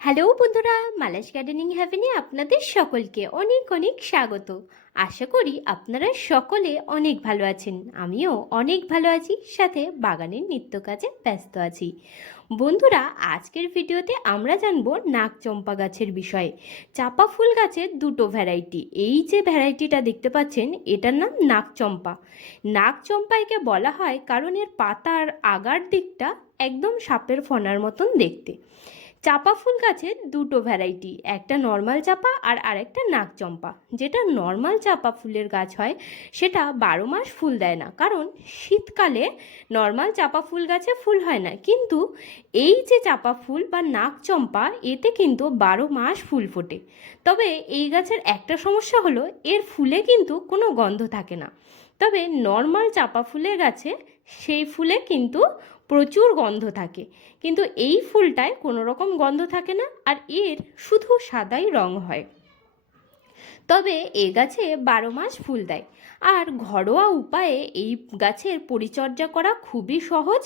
Hello বন্ধুরা Mala's gardening হ্যাভেনে আপনাদের সকলকে অনেক অনেক স্বাগত। আশা করি আপনারা সকলে অনেক ভালো আছেন। আমিও অনেক ভালো আছি, সাথে বাগানের নিত্য কাজে ব্যস্ত আছি। বন্ধুরা, আজকের ভিডিওতে আমরা জানব নাক চম্পা গাছের বিষয়ে। চাপা ফুল গাছের দুটো ভ্যারাইটি এই যে ভ্যারাইটিটা দেখতে পাচ্ছেন, এটার নাম নাক চম্পা নাক চম্পাইকে বলা হয় কারণ এর পাতার আগার দিকটা একদম সাপের ফনার মতন দেখতে। চাপা ফুল গাছের দুটো ভ্যারাইটি একটা নর্মাল চাপা আর আরেকটা নাক চম্পা। যেটা নর্মাল চাপা ফুলের গাছ হয়, সেটা বারো মাস ফুল দেয় না। কারণ শীতকালে নর্মাল চাপা ফুল গাছে ফুল হয় না। কিন্তু এই যে চাপা ফুল বা নাক চম্পা, এতে কিন্তু বারো মাস ফুল ফোটে। তবে এই গাছের একটা সমস্যা হলো, এর ফুলে কিন্তু কোনো গন্ধ থাকে না। তবে নর্মাল চাপা ফুলের গাছে সেই ফুলে কিন্তু প্রচুর গন্ধ থাকে। কিন্তু এই ফুলটায় কোনো রকম গন্ধ থাকে না আর এর শুধু সাদাই রং হয়। তবে এ গাছে বারো মাস ফুল দেয়। আর ঘরোয়া উপায়ে এই গাছের পরিচর্যা করা খুবই সহজ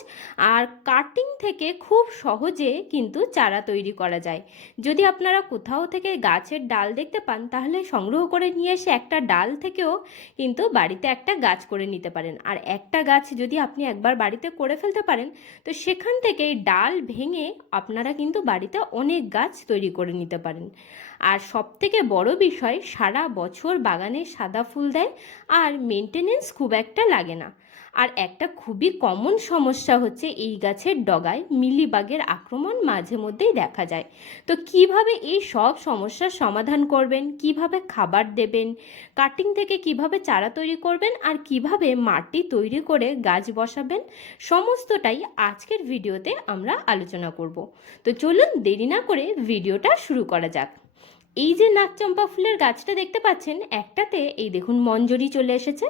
আর কাটিং থেকে খুব সহজে কিন্তু চারা তৈরি করা যায়। যদি আপনারা কোথাও থেকে গাছের ডাল দেখতে পান, তাহলে সংগ্রহ করে নিয়ে এসে একটা ডাল থেকেও কিন্তু বাড়িতে একটা গাছ করে নিতে পারেন। আর একটা গাছ যদি আপনি একবার বাড়িতে করে ফেলতে পারেন, তো সেখান থেকে ডাল ভেঙে আপনারা কিন্তু বাড়িতে অনেক গাছ তৈরি করে নিতে পারেন। আর সবথেকে বড় বিষয়, সারা বছর বাগানে সাদা ফুল দেয় আর মেনটেনেন্স খুব একটা লাগে না। আর একটা খুবই কমন সমস্যা হচ্ছে এই গাছের ডগায় মিলিবাগের আক্রমণ মাঝে মধ্যেই দেখা যায়। তো কীভাবে এই সব সমস্যার সমাধান করবেন? কীভাবে খাবার দেবেন? কাটিং থেকে কীভাবে চারা তৈরি করবেন? আর কীভাবে মাটি তৈরি করে গাছ বসাবেন? সমস্তটাই আজকের ভিডিওতে আমরা আলোচনা করব। তো চলুন দেরি না করে ভিডিওটা শুরু করা যাক। এই যে নাকচম্পা ফুলের গাছটা দেখতে পাচ্ছেন, একটাতে এই দেখুন মঞ্জরি চলে এসেছে।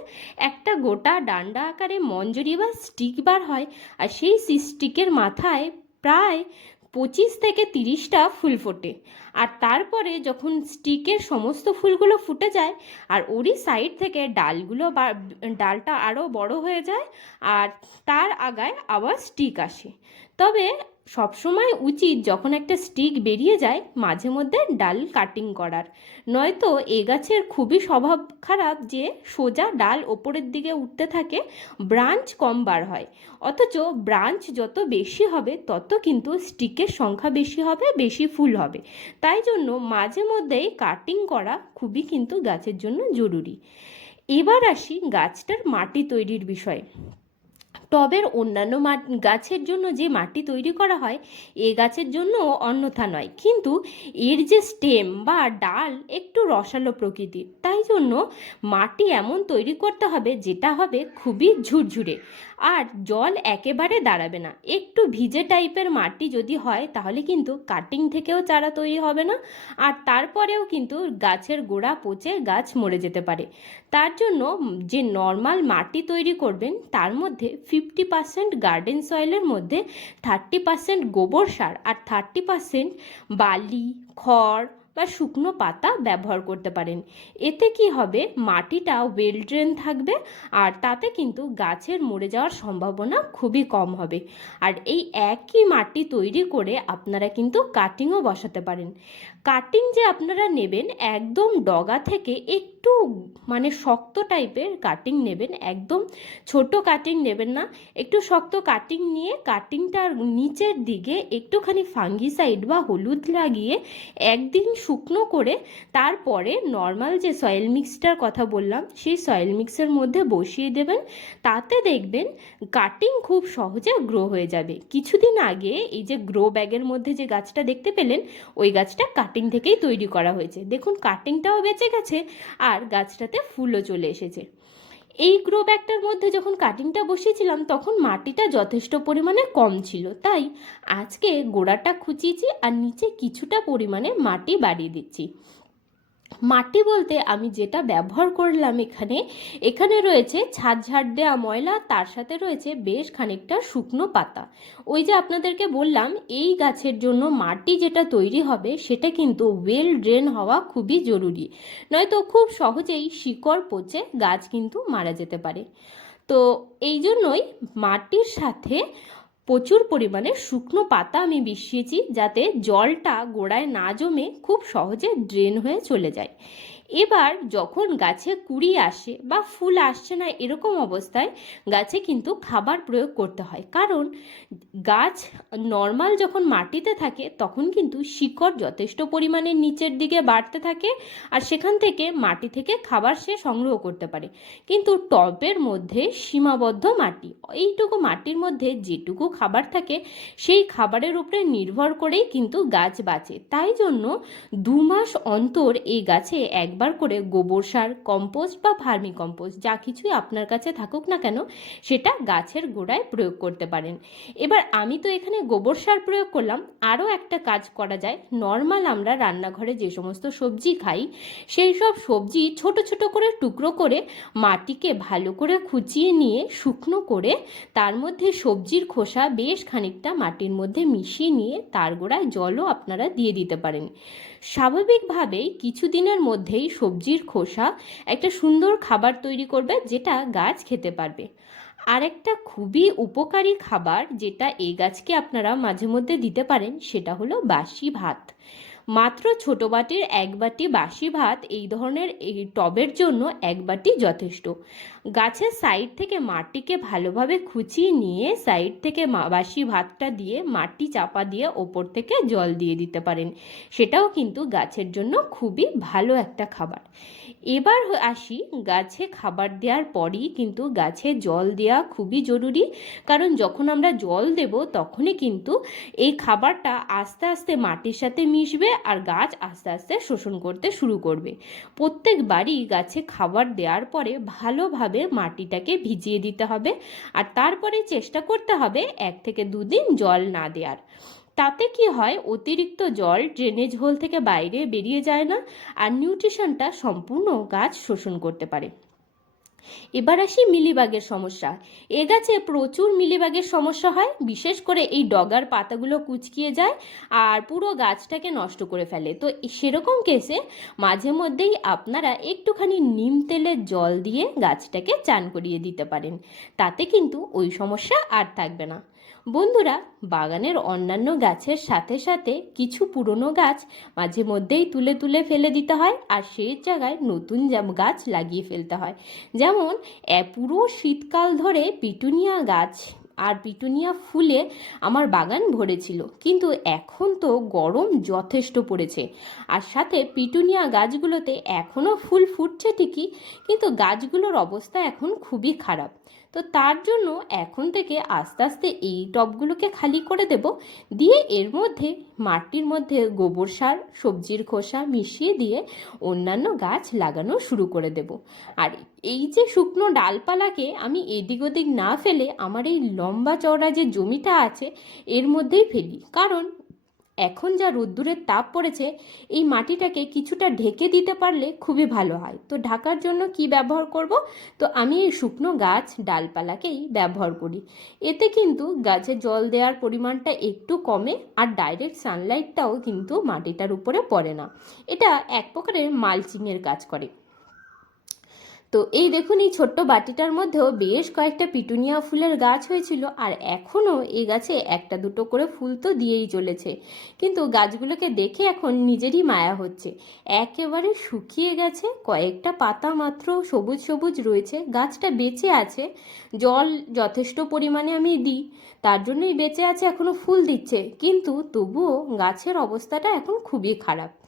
একটা গোটা ডান্ডা আকারে মঞ্জরি বা স্টিক বার হয় আর সেই স্টিকের মাথায় প্রায় পঁচিশ থেকে তিরিশটা ফুল ফোটে। আর তারপরে যখন স্টিকের সমস্ত ফুলগুলো ফুটে যায়, আর ওরই সাইড থেকে ডালগুলো বা ডালটা আরও বড় হয়ে যায়, আর তার আগায় আবার স্টিক আসে। তবে সবসময় উচিত যখন একটা স্টিক বেরিয়ে যায়, মাঝে মধ্যে ডাল কাটিং করার। নয়তো এ গাছের খুবই স্বভাব খারাপ যে সোজা ডাল ওপরের দিকে উঠতে থাকে, ব্রাঞ্চ কম বার হয়। অথচ ব্রাঞ্চ যত বেশি হবে, তত কিন্তু স্টিকের সংখ্যা বেশি হবে, বেশি ফুল হবে। তাই জন্য মাঝে মধ্যেই কাটিং করা খুবই কিন্তু গাছের জন্য জরুরি। এবার আসি গাছটার মাটি তৈরির বিষয়ে। টবের অন্যান্য গাছের জন্য যে মাটি তৈরি করা হয়, এ গাছের জন্য অন্যথা নয়। কিন্তু এর যে স্টেম বা ডাল একটু রসালো প্রকৃতির তাই জন্য মাটি এমন তৈরি করতে হবে যেটা হবে খুবই ঝুরঝুরে। আর জল একেবারে দাঁড়াবে না। একটু ভিজে টাইপের মাটি যদি হয়, তাহলে কিন্তু কাটিং থেকেও চারা তৈরি হবে না। আর তারপরেও কিন্তু গাছের গোড়া পচে গাছ মরে যেতে পারে। তার জন্য যে নর্মাল মাটি তৈরি করবেন, তার মধ্যে ফিফটি পার্সেন্ট গার্ডেন সয়েলের মধ্যে থার্টি পার্সেন্ট গোবর সার আর থার্টি পার্সেন্ট বালি, খড় বা শুকনো পাতা ব্যবহার করতে পারেন। এতে কি হবে? মাটিটা ওয়েল ড্রেন থাকবে আর তাতে কিন্তু গাছের মরে যাওয়ার সম্ভাবনা খুবই কম হবে। আর এই একই মাটি তৈরি করে আপনারা কিন্তু কাটিংও বসাতে পারেন। কাটিং যে আপনারা নেবেন একদম ডগা থেকে একটু মানে শক্ত টাইপের কাটিং নেবেন, একদম ছোট কাটিং নেবেন না। একটু শক্ত কাটিং নিয়ে কাটিংটার নিচের দিকে একটুখানি ফাঙ্গিসাইড বা হলুদ লাগিয়ে একদিন শুকনো করে তারপরে নর্মাল যে সয়েল মিক্সটার কথা বললাম, সেই সয়েল মিক্সের মধ্যে বসিয়ে দেবেন। তাতে দেখবেন কাটিং খুব সহজে গ্রো হয়ে যাবে। কিছুদিন আগে এই যে গ্রো ব্যাগের মধ্যে যে গাছটা দেখতে পেলেন, ওই গাছটা কাটিং থেকেই তৈরি করা হয়েছে। দেখুন কাটিংটাও বেঁচে গেছে আর গাছটাতে ফুলও চলে এসেছে। এই গ্রো ব্যাগটার মধ্যে যখন কাটিংটা বসিয়েছিলাম, তখন মাটিটা যথেষ্ট পরিমাণে কম ছিল। তাই আজকে গোড়াটা খুঁচিয়েছি আর নিচে কিছুটা পরিমাণে মাটি বাড়িয়ে দিচ্ছি। মাটি বলতে আমি যেটা ব্যবহার করলাম এখানে এখানে রয়েছে ছাদ ঝাড় দেওয়া ময়লা, তার সাথে রয়েছে বেশ খানিকটা শুকনো পাতা। ওই যে আপনাদেরকে বললাম, এই গাছের জন্য মাটি যেটা তৈরি হবে, সেটা কিন্তু ওয়েল ড্রেন হওয়া খুবই জরুরি। নয়তো খুব সহজেই শিকড় পচে গাছ কিন্তু মারা যেতে পারে। তো এই জন্যই মাটির সাথে প্রচুর পরিমাণে শুকনো পাতা আমি বিছিয়েছি যাতে জলটা গোড়ায় না জমে খুব সহজে ড্রেন হয়ে চলে যায়। এবার যখন গাছে কুড়ি আসে বা ফুল আসছে না এরকম অবস্থায় গাছে কিন্তু খাবার প্রয়োগ করতে হয়। কারণ গাছ নর্মাল যখন মাটিতে থাকে তখন কিন্তু শিকড় যথেষ্ট পরিমাণে নিচের দিকে বাড়তে থাকে আর সেখান থেকে মাটি থেকে খাবার সে সংগ্রহ করতে পারে। কিন্তু টবের মধ্যে সীমাবদ্ধ মাটি, এইটুকু মাটির মধ্যে যেটুকু খাবার থাকে সেই খাবারের উপরে নির্ভর করেই কিন্তু গাছ বাঁচে। তাই জন্য দু মাস অন্তর এই গাছে একবার করে গোবর সার কম্পোস্ট বা ভার্মি কম্পোস্ট যা কিছুই আপনার কাছে থাকুক না কেন, সেটা গাছের গোড়ায় প্রয়োগ করতে পারেন। এবার আমি তো এখানে গোবর সার প্রয়োগ করলাম। আরও একটা কাজ করা যায়। নর্মাল আমরা রান্নাঘরে যে সমস্ত সবজি খাই, সেই সব সবজি ছোট ছোট করে টুকরো করে মাটিকে ভালো করে খুঁচিয়ে নিয়ে শুকনো করে তার মধ্যে সবজির খোসা বেশ খানিকটা মাটির মধ্যে মিশিয়ে নিয়ে তার গোড়ায় জলও আপনারা দিয়ে দিতে পারেন। স্বাভাবিকভাবেই কিছুদিনের মধ্যেই সবজির খোসা একটা সুন্দর খাবার তৈরি করবে যেটা গাছ খেতে পারবে। আর একটা খুবই উপকারী খাবার যেটা এই গাছকে আপনারা মাঝে মধ্যে দিতে পারেন সেটা হলো বাসি ভাত। মাত্র ছোট বাটির এক বাটি বাসি ভাত এই ধরনের এই টবের জন্য এক বাটি যথেষ্ট। গাছের সাইড থেকে মাটিকে ভালোভাবে খুঁচিয়ে নিয়ে সাইড থেকে বাসি ভাতটা দিয়ে মাটি চাপা দিয়ে ওপর থেকে জল দিয়ে দিতে পারেন। সেটাও কিন্তু গাছের জন্য খুবই ভালো একটা খাবার। এবার আসি গাছে খাবার দেওয়ার পরই কিন্তু গাছে জল দেওয়া খুবই জরুরি। কারণ যখন আমরা জল দেব তখনই কিন্তু এই খাবারটা আস্তে আস্তে মাটির সাথে মিশবে আর গাছ আস্তে আস্তে শোষণ করতে শুরু করবে। প্রত্যেকবারই গাছে খাবার দেওয়ার পরে ভালোভাবে মাটিটাকে ভিজিয়ে দিতে হবে আর তারপরে চেষ্টা করতে হবে এক থেকে দুদিন জল না দেওয়ার। তাতে কি হয়? অতিরিক্ত জল ড্রেনেজ হোল থেকে বাইরে বেরিয়ে যায় না আর নিউট্রিশনটা সম্পূর্ণ গাছ শোষণ করতে পারে। এবার আসি মিলিবাগের সমস্যা। এ গাছে প্রচুর মিলিবাগের সমস্যা হয়, বিশেষ করে এই ডগার পাতাগুলো কুচকিয়ে যায় আর পুরো গাছটাকে নষ্ট করে ফেলে। তো সেরকম কেসে মাঝে মধ্যেই আপনারা একটুখানি নিম তেলের জল দিয়ে গাছটাকে চান করিয়ে দিতে পারেন। তাতে কিন্তু ওই সমস্যা আর থাকবে না। বন্ধুরা, বাগানের অন্যান্য গাছের সাথে সাথে কিছু পুরনো গাছ মাঝে মধ্যেই তুলে তুলে ফেলে দিতে হয় আর সেই জায়গায় নতুন গাছ লাগিয়ে ফেলতে হয়। যেমন পুরো শীতকাল ধরে পিটুনিয়া গাছ আর পিটুনিয়া ফুলে আমার বাগান ভরেছিল। কিন্তু এখন তো গরম যথেষ্ট পড়েছে। আর সাথে পিটুনিয়া গাছগুলোতে এখনও ফুল ফুটছে ঠিকই, কিন্তু গাছগুলোর অবস্থা এখন খুবই খারাপ। তো তার জন্য এখন থেকে আস্তে আস্তে এই টবগুলোকে খালি করে দেব। দিয়ে এর মধ্যে মাটির মধ্যে গোবর সার, সবজির খোসা মিশিয়ে দিয়ে অন্যান্য গাছ লাগানো শুরু করে দেব। আর এই যে শুকনো ডালপালাকে আমি এদিক ওদিক না ফেলে আমার এই লম্বা চওড়া যে জমিটা আছে, এর মধ্যেই ফেলি। কারণ এখন যা রোদ্দুরের তাপ পড়েছে, এই মাটিটাকে কিছুটা ঢেকে দিতে পারলে খুবই ভালো হয়। তো ঢাকার জন্য কি ব্যবহার করব? তো আমি এই শুকনো গাছ ডালপালাকেই ব্যবহার করি। এতে কিন্তু গাছে জল দেওয়ার পরিমাণটা একটু কমে আর ডাইরেক্ট সানলাইটটাও কিন্তু মাটিটার উপরে পড়ে না। এটা এক প্রকারের মালচিংয়ের কাজ করে। তো এই দেখুন, এই ছোট্ট বাটিটার মধ্যেও বেশ কয়েকটা পিটুনিয়া ফুলের গাছ হয়েছিল আর এখনও এই গাছে একটা দুটো করে ফুল তো দিয়েই চলেছে। কিন্তু গাছগুলোকে দেখে এখন নিজেরই মায়া হচ্ছে। একেবারে শুকিয়ে গেছে, কয়েকটা পাতা মাত্র সবুজ সবুজ রয়েছে, গাছটা বেঁচে আছে, জল যথেষ্ট পরিমাণে আমি দিই, তার জন্যই বেঁচে আছে এখনও ফুল দিচ্ছে। কিন্তু তবুও গাছের অবস্থাটা এখন খুবই খারাপ।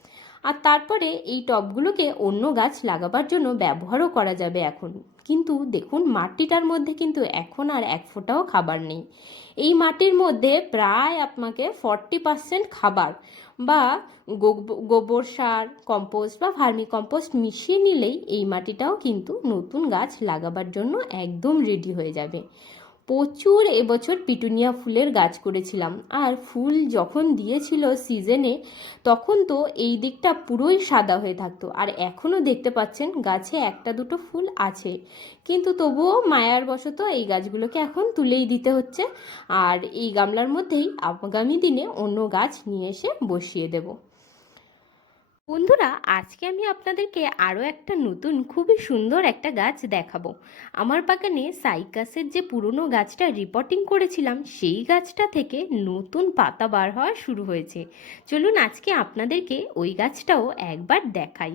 আর তারপরে এই টবগুলোকে অন্য গাছ লাগাবার জন্য ব্যবহারও করা যাবে এখন। কিন্তু দেখুন, মাটিটার মধ্যে কিন্তু এখন আর এক ফোঁটাও খাবার নেই। এই মাটির মধ্যে প্রায় আপনাকে ফর্টি পার্সেন্ট খাবার বা গোবর সার, কম্পোস্ট বা ভার্মি কম্পোস্ট মিশিয়ে নিলেই এই মাটিটাও কিন্তু নতুন গাছ লাগাবার জন্য একদম রেডি হয়ে যাবে। প্রচুর এবছর পিটুনিয়া ফুলের গাছ করেছিলাম। আর ফুল যখন দিয়েছিল সিজনে তখন তো এই দিকটা পুরোই সাদা হয়ে থাকতো। আর এখনও দেখতে পাচ্ছেন, গাছে একটা দুটো ফুল আছে। কিন্তু তবুও মায়ার বশত এই গাছগুলোকে এখন তুলেই দিতে হচ্ছে। আর এই গামলার মধ্যেই আগামী দিনে অন্য গাছ নিয়ে এসে বসিয়ে দেবো। বন্ধুরা, আজকে আমি আপনাদেরকে আরও একটা নতুন, খুবই সুন্দর একটা গাছ দেখাবো। আমার বাগানে সাইকাসের যে পুরনো গাছটা রিপোর্টিং করেছিলাম, সেই গাছটা থেকে নতুন পাতা বার হওয়া শুরু হয়েছে। চলুন আজকে আপনাদেরকে ওই গাছটাও একবার দেখাই।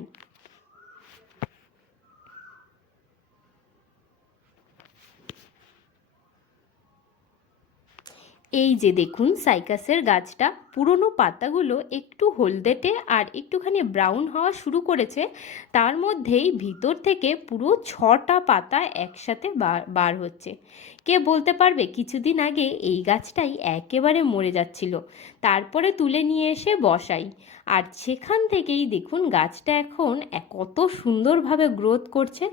এই যে দেখুন, সাইকাসের গাছটা, পুরনো পাতাগুলো একটু হলদেটে আর একটুখানি ব্রাউন হওয়া শুরু করেছে। তার মধ্যেই ভিতর থেকে পুরো ছটা পাতা একসাথে বার হচ্ছে। কে বলতে পারবে, কিছুদিন আগে এই গাছটাই একেবারে মরে যাচ্ছিল। তারপরে তুলে নিয়ে এসে বসাই। আর সেখান থেকেই দেখুন, গাছটা এখন কত সুন্দরভাবে গ্রোথ করছে।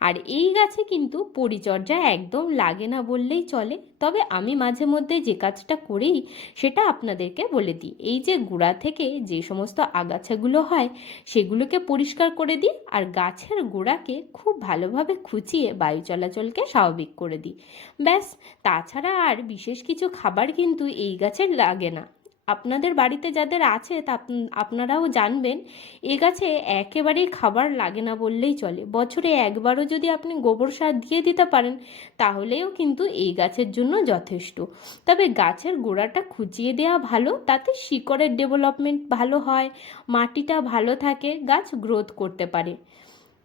আর এই গাছে কিন্তু পরিচর্যা একদম লাগে না বললেই চলে। তবে আমি মাঝে মধ্যে যে কাজটা করি, সেটা আপনাদেরকে বলে দিই। এই যে গোড়া থেকে যে সমস্ত আগাছাগুলো হয়, সেগুলোকে পরিষ্কার করে দিই আর গাছের গোড়াকে খুব ভালোভাবে খুঁচিয়ে বায়ু চলাচলকে স্বাভাবিক করে দিই। ব্যাস, তাছাড়া আর বিশেষ কিছু খাবার কিন্তু এই গাছের লাগে না। আপনাদের বাড়িতে যাদের আছে তা আপনারাও জানবেন। এ গাছে একেবারেই খাবার লাগে না বললেই চলে। বছরে একবারও যদি আপনি গোবর সার দিয়ে দিতে পারেন, তাহলেও কিন্তু এই গাছের জন্য যথেষ্ট। তবে গাছের গোড়াটা খুঁচিয়ে দেওয়া ভালো, তাতে শিকড়ের ডেভেলপমেন্ট ভালো হয়, মাটিটা ভালো থাকে, গাছ গ্রোথ করতে পারে।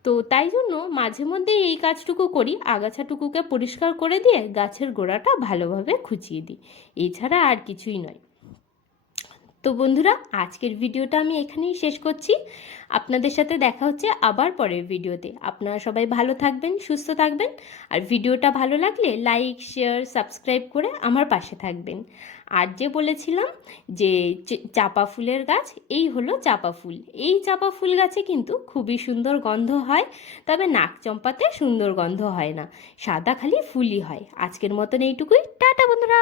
তো তাই জন্য মাঝে মধ্যে এই কাজটুকু করি, আগাছাটুকুকে পরিষ্কার করে দিয়ে গাছের গোড়াটা ভালোভাবে খুঁচিয়ে দিই। এছাড়া আর কিছুই নয়। তো বন্ধুরা, আজকের ভিডিওটা আমি এখানেই শেষ করছি। আপনাদের সাথে দেখা হচ্ছে আবার পরের ভিডিওতে। আপনারা সবাই ভালো থাকবেন, সুস্থ থাকবেন, আর ভিডিওটা ভালো লাগলে লাইক, শেয়ার, সাবস্ক্রাইব করে আমার পাশে থাকবেন। আর যে বলেছিলাম যে চাপা ফুলের গাছ, এই হলো চাপা ফুল। এই চাপা ফুল গাছে কিন্তু খুবই সুন্দর গন্ধ হয়, তবে নাক চম্পাতে সুন্দর গন্ধ হয় না। সাদা খালি ফুলই হয়। আজকের মতন এইটুকুই। টাটা বন্ধুরা!